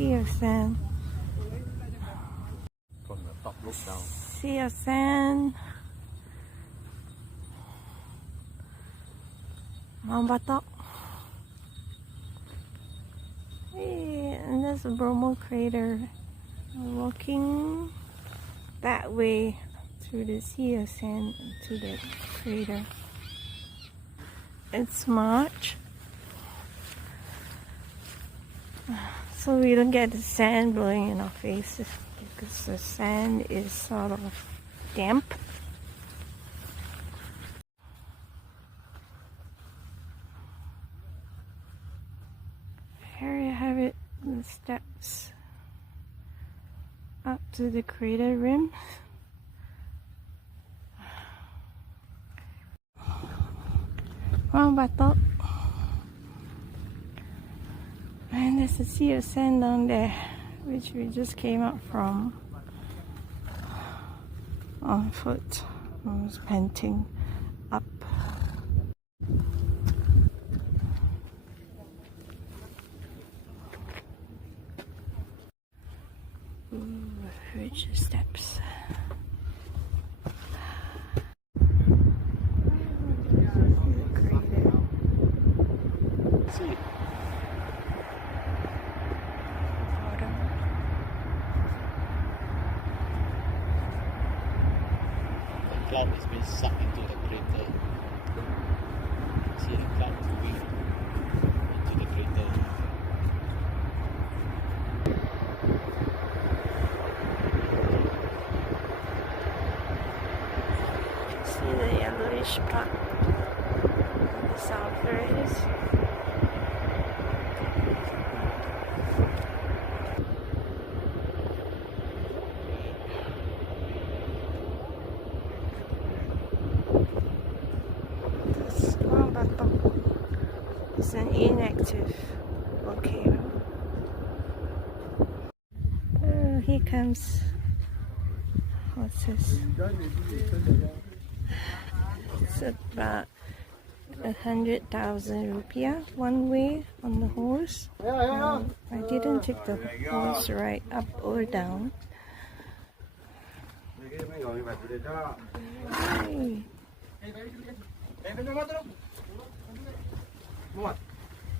sea of sand. From the top look down. Sea of sand. Mount Bromo. Hey, and there's a Bromo crater. I'm walking that way through the sea of sand to the crater. It's March, so we don't get the sand blowing in our faces because the sand is sort of damp. Here you have it, the steps up to the crater rim. Mount Bromo. And there's a sea of sand down there, which we just came up from on foot. I was panting up. Ooh, huge steps. See. The cloud is being sucked into the crater. See the cloud moving into the crater. See the yellowish part on the sulfur is. This Mount Bromo is an inactive volcano. Oh, here comes, what's this? It's about 100,000 rupiah one way on the horse. I didn't take the horse ride up or down. Hey.